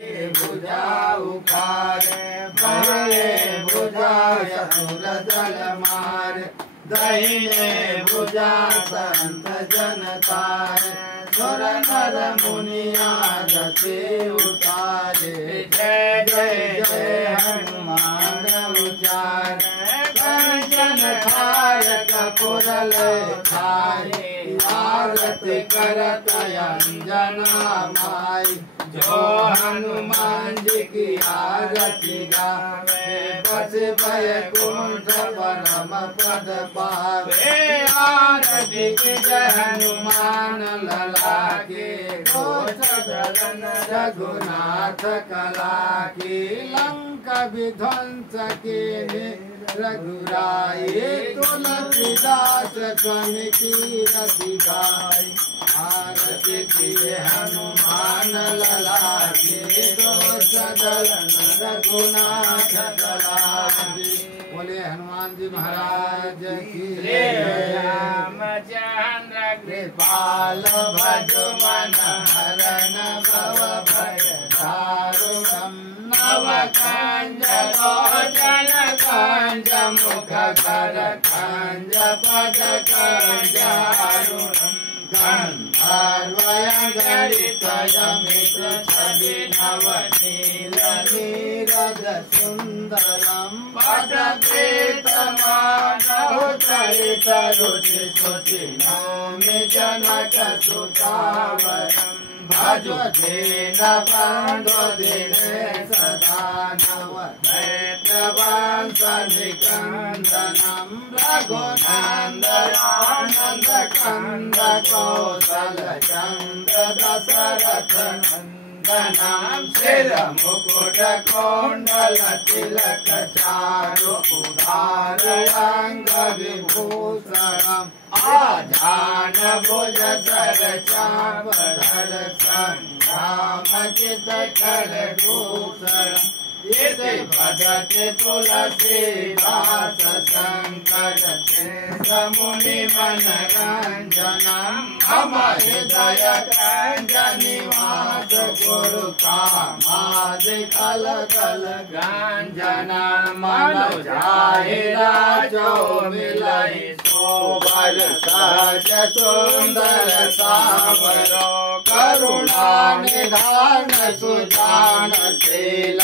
भुजा उखारे बाएं भुजा असुर दल मारे, दाहिने भुजा संत जन तारे, सुर नर मुनिया रति उतारे। जय जय जय हनुमान उचारे, कंचन थार कपूर खाए, आरती करत अंजना माई। जो हनुमान जी की आरती गावे, बस वैकुंठ परम पद पावे। आरती की जय हनुमान लला की, गोचरण रघुनाथ कला की। लंका विध्वंस की रघुराई, तुलसीदास स्वामी की रति गाई। आरती की हनुमान लला की, गोचरण रघुनाथ कला की। बोले हनुमान जी महाराज की जय। रामचंद्र कृपाल भजो मन हरन भव भय दारुणम। नव कंज लोचन कंज मुख कर कंज पद कंज अरुणम। गंधर्वयं गणितयमित छवि नवनील नीरज सुंदरम। पठवेतमानहु चरित रुचि सुचि नौमि जनक सुतावरम। भजो दीन बंधु दिनेश दानव, दैत्यवंश निकंदनम। रघुनंदन आनंद कंद कौशल चंद्र दशरथ नंदनम। सिर मुकुट कौंडल तिलक चारु, उदार अंग विभूषणम। आजान भुज धर चाप धर संग्राम चित कर भूषण। इति भजति तुलसीदास शंकर मुनि मनरंजनम। मम हृदय निवास गुरु कामादिकल कल गंजनम। मनोजाहिरा जो मिलई सोबर, सहज सुंदर सावरो। करुणा निधान सुजान शील